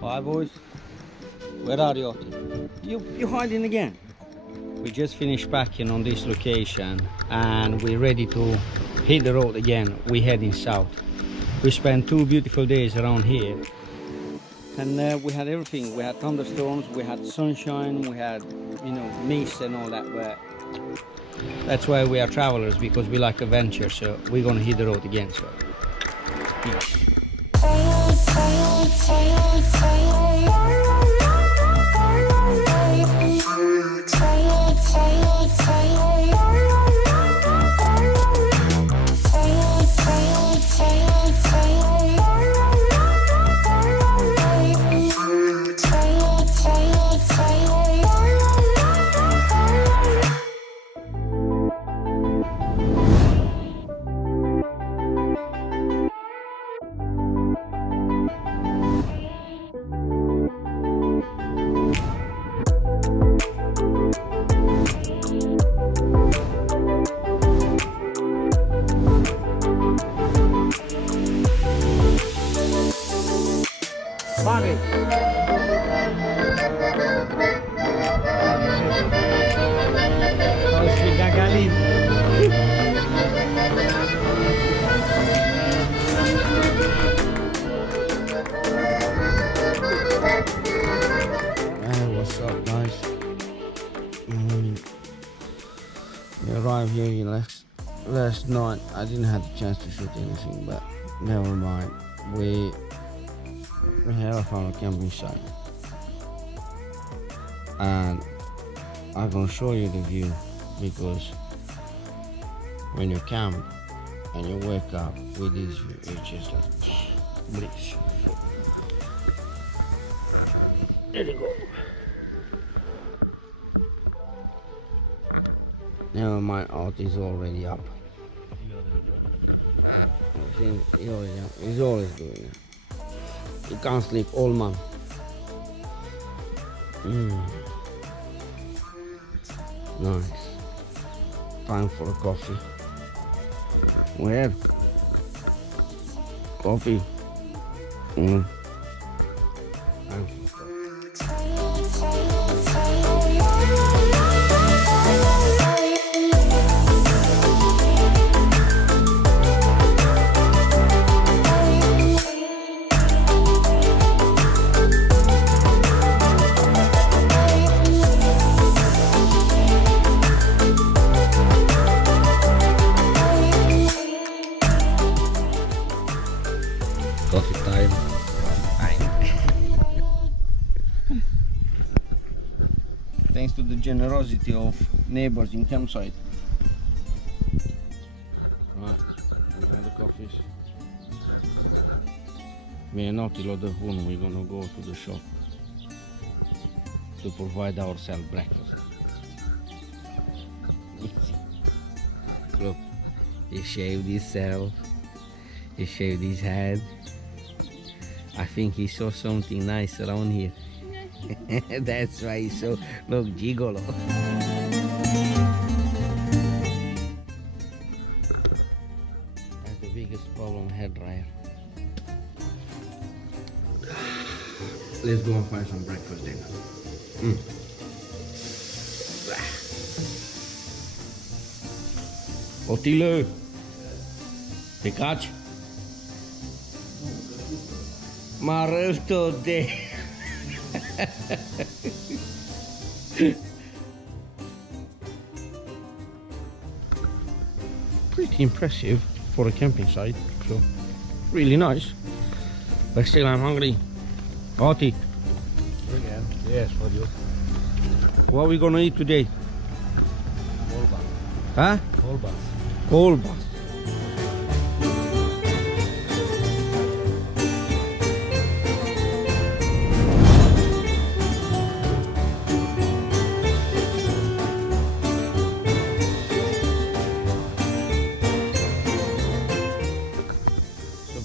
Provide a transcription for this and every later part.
Hi boys, where are you? You hiding again? We just finished packing on this location and we're ready to hit the road again. We're heading south. We spent 2 beautiful days around here and we had everything. We had thunderstorms, we had sunshine, we had, you know, mist and all that, but that's why we are travelers, because we like adventure. So we're gonna hit the road again. So peace. What's up, guys? We arrived here last night. I didn't have the chance to shoot anything, but never mind. We have found a camping site, and I'm gonna show you the view, because when you camp and you wake up with this view, it's just like bliss. There you go. Never mind, out is already up. He's always doing it. You can't sleep all month. Nice. Time for a coffee. Where? Coffee. Time for coffee. Coffee time. Thanks to the generosity of neighbors in campsite. Right, we had the coffees. Me and Attila the Hun, we're gonna go to the shop to provide ourselves breakfast. Look, he shaved himself, he shaved his head. I think he saw something nice around here. That's why he's so, look, gigolo. That's the biggest problem, hair dryer. Let's go and find some breakfast then. Attila, te catch? Maar rustig de. Pretty impressive for a camping site, so really nice. But still I'm hungry. Ati, Again, yes, for you. what are we gonna eat today? Cold bath. Huh? Cold bath. Cold bath.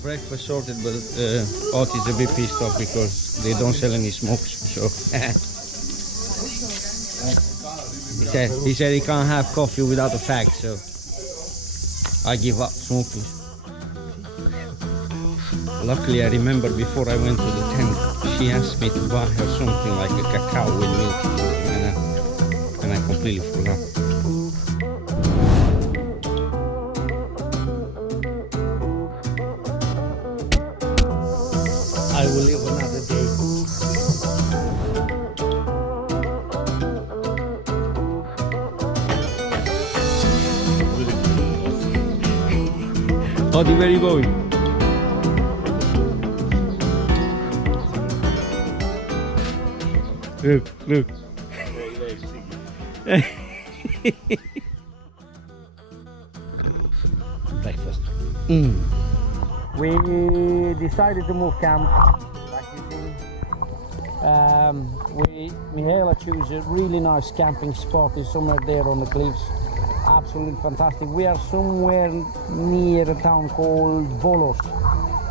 Breakfast sorted, but Ot is a bit pissed off because they don't sell any smokes. So he said he can't have coffee without a fag. So I give up smoking. Luckily, I remember before I went to the tent, she asked me to buy her something like a cacao with milk, and I completely forgot. I will live another day. Oti, where are you going? Look, look. Breakfast. We decided to move camp, like you see. Mihaela chose a really nice camping spot. It's somewhere there on the cliffs. Absolutely fantastic. We are somewhere near a town called Volos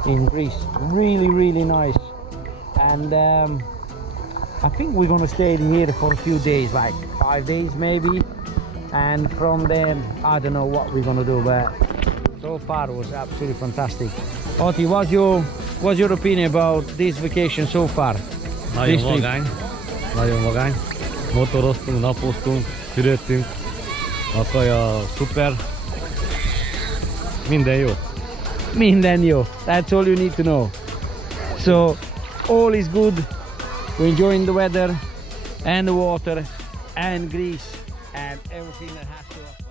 in Greece. Really, really nice. And I think we're gonna stay here for a few days, like 5 days maybe. And from there, I don't know what we're gonna do, but so far it was absolutely fantastic. Oti, what's your opinion about this vacation so far? Nagyon vagány. Nagyon vagány. Motoroztunk, napoztunk, fürödtünk. A kaja szuper. Minden jó. Minden jó. That's all you need to know. So all is good. We're enjoying the weather and the water and Greece and everything that has to offer.